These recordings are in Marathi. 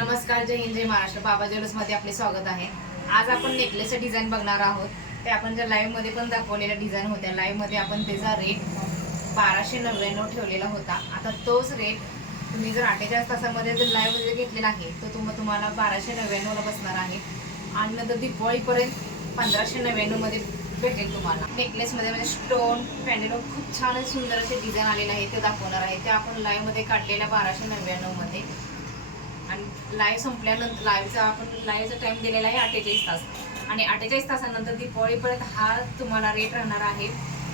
नमस्कार, जय हिंद, जय महाराष्ट्र. बाबा ज्वेलर्स मध्ये आपले स्वागत आहे. आज आपण नेकलेसचे डिझाईन बघणार आहोत. ते आपण ज्या लाईव्ह मध्ये पण दाखवलेल्या डिझाईन होत्या, लाईव्ह मध्ये आपण त्याचा रेट 1299 ठेवलेला होता. आता तोच रेट तुम्ही जर 48 तासामध्ये जर लाईव्ह मध्ये घेतलेला आहे तर तुम्हाला 1299 ला बसणार आहे आणि नंतर दिवाळीपर्यंत 1599 मध्ये भेटेल तुम्हाला. नेकलेस मध्ये म्हणजे स्टोन पॅन्डेल खूप छान आणि सुंदर असे डिझाईन आलेले आहे, ते दाखवणार आहे. ते आपण लाईव्ह मध्ये काढलेल्या 1299 मध्ये आणि लाईव्ह संपल्यानंतर लाईव्हचा टाइम दिलेला आहे 48 तास आणि 48 तासानंतर दिवाळीपर्यंत हा तुम्हाला रेट राहणार आहे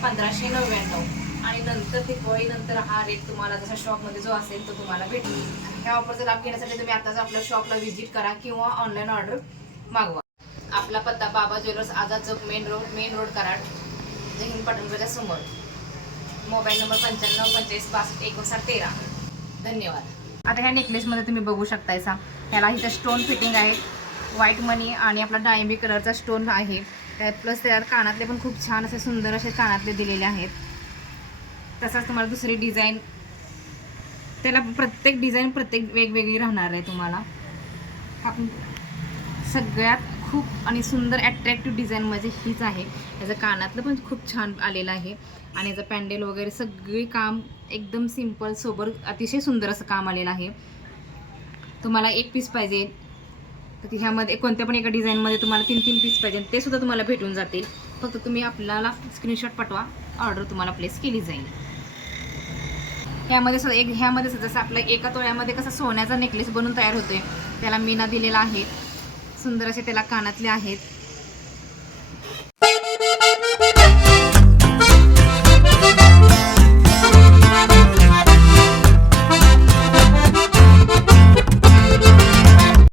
1599 आणि नंतर दिवाळीनंतर हा रेट तुम्हाला जसा शॉपमध्ये जो असेल तो तुम्हाला भेटेल. ह्या ऑफरचा लाभ घेण्यासाठी तुम्ही आताच आपल्या शॉपला व्हिजिट करा किंवा ऑनलाईन ऑर्डर मागवा. आपला पत्ता बाबा jewellers, Azad Chowk, main road Karad, जय हिंद पाटणच्या समोर. Mobile number 95 45 62 59 13. धन्यवाद. आता ह्या नेकलेसमध्ये तुम्ही बघू शकताय ह्याला इथं स्टोन फिटिंग आहे, व्हाईट मनी आणि आपला डायमंड कलरचा स्टोन आहे त्यात. प्लस त्यात कानातले पण खूप छान असे सुंदर असे कानातले दिलेले आहेत. तसाच तुम्हाला दुसरी डिझाईन, त्याला प्रत्येक डिझाईन वेगवेगळी राहणार आहे तुम्हाला. आपण सगळ्यात खूप आणि सुंदर ॲट्रॅक्टिव्ह डिझाईन म्हणजे हीच आहे. त्याचं कानातलं पण खूप छान आलेलं आहे आणि याचं पॅन्डेल वगैरे सगळी काम एकदम सिंपल सोबर अतिशय सुंदर असं काम आलेलं आहे. तुम्हाला एक पीस पाहिजे तर ह्यामध्ये कोणत्या पण एका डिझाईनमध्ये तुम्हाला 3 पीस पाहिजे ते सुद्धा तुम्हाला भेटून जातील. फक्त तुम्ही आपल्याला स्क्रीनशॉट पाठवा, ऑर्डर तुम्हाला प्लेस केली जाईल. ह्यामध्ये जसं आपलं एका तोळ्यामध्ये कसं सोन्याचा नेकलेस बनून तयार होतोय, त्याला मीना दिलेला आहे. सुंदर असे त्याला कानातले आहेत.